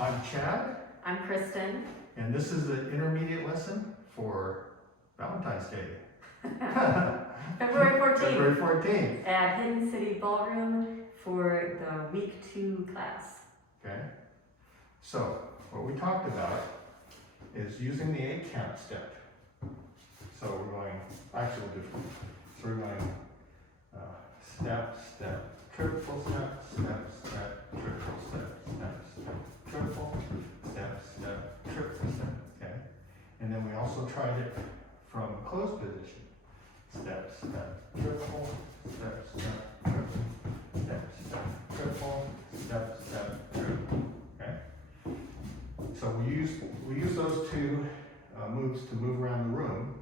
I'm Chad, I'm Kristen. and this is the intermediate lesson for Valentine's Day. February 14th. February 14th. At Hidden City Ballroom for the week 2 class. Okay. So, what we talked about is using the 8 count step. So we're going, actually we'll do, so we're going step, step, triple step, step, step, triple step, step, step, triple, step, step, triple step, okay? And then we also tried it from closed position. Step, step, triple, step, step, triple, step, step, triple, step, step, triple, okay? So we use those two moves to move around the room,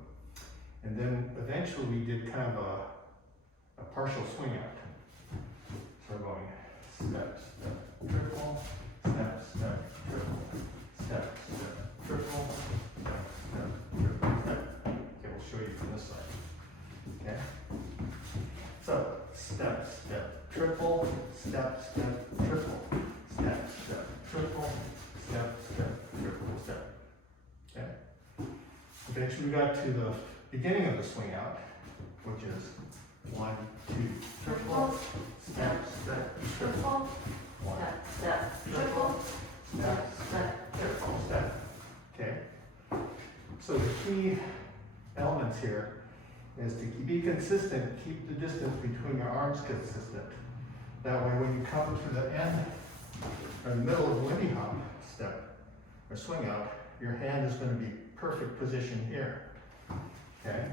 and then eventually we did kind of a partial swing out. So we're going step, step, triple, step, step, triple, step, step, triple, step, step, triple, step. Okay, we'll show you from this side. Okay? So, step, step, triple, step, step, triple, step, step, triple, step, step, triple, step. Okay? Eventually we got to the beginning of the swing out, which is 1, 2, triple, step, step, triple, Step, step, triple, step, step, triple, step. Okay? So the key elements here is to be consistent, keep the distance between your arms consistent. That way when you come to the end, or the middle of the Lindy hop step, or swing out, your hand is going to be perfect position here. Okay?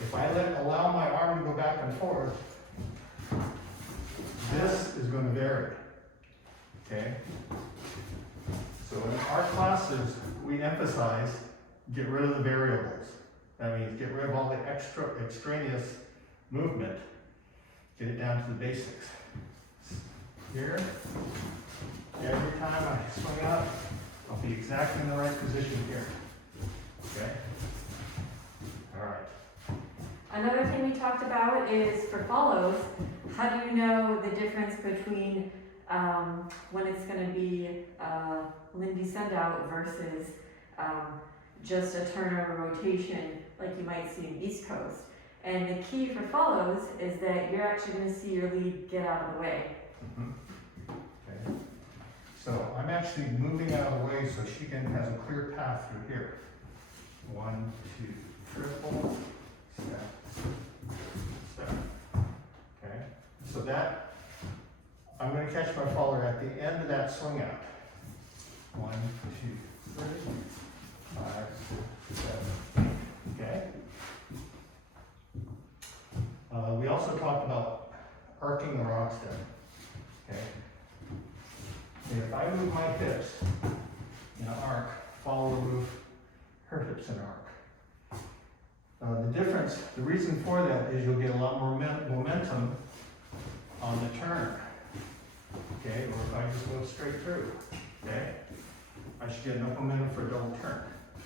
If I allow my arm to go back and forth, this is going to vary. Okay? So in our classes, we emphasize get rid of the variables. That means get rid of all the extraneous movement. Get it down to the basics. Here, every time I swing up, I'll be exactly in the right position here. Okay? All right. Another thing we talked about is for follows, how do you know the difference between when it's going to be Lindy send out versus just a turn or a rotation like you might see in East Coast? And the key for follows is that you're actually going to see your lead get out of the way. Mm-hmm. Okay. So I'm actually moving out of the way so she has a clear path through here. 1, 2, triple, step, step. Okay. So that, I'm going to catch my follower at the end of that swing out. 1, 2, 3, 5, 6, 7. Okay. We also talked about arcing the rock step. Okay. And if I move my hips in an arc, follow will move her hips in an arc. The difference, the reason for that is you'll get a lot more momentum on the turn. Okay, or if I just go straight through. Okay, I should get enough momentum for a double turn.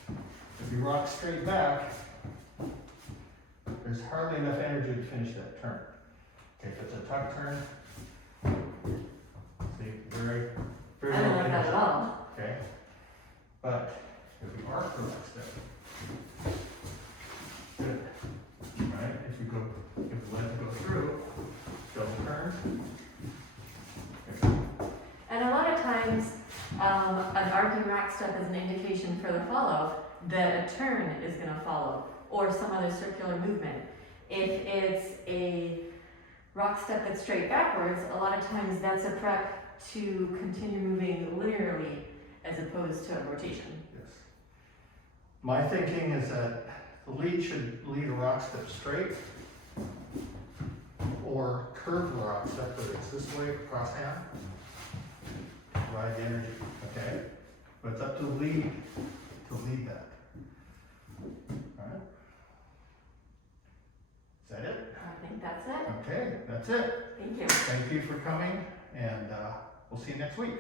If you rock straight back, there's hardly enough energy to finish that turn. Okay, if it's a tuck turn, see, very I don't like that at all. Okay, but if we arc the rock step, good. Right? If we let it go through, double turn. Okay. And a lot of times, an arcing rock step is an indication for the follow that a turn is going to follow, or some other circular movement. If it's a rock step that's straight backwards, a lot of times that's a prep to continue moving linearly as opposed to a rotation. Yes. My thinking is that the lead should lead a rock step straight or curve the rock step, whether it's this way, cross hand, to provide the energy, okay? But it's up to the lead to lead that. All right? Is that it? I think that's it. Okay, that's it. Thank you. Thank you for coming, and we'll see you next week.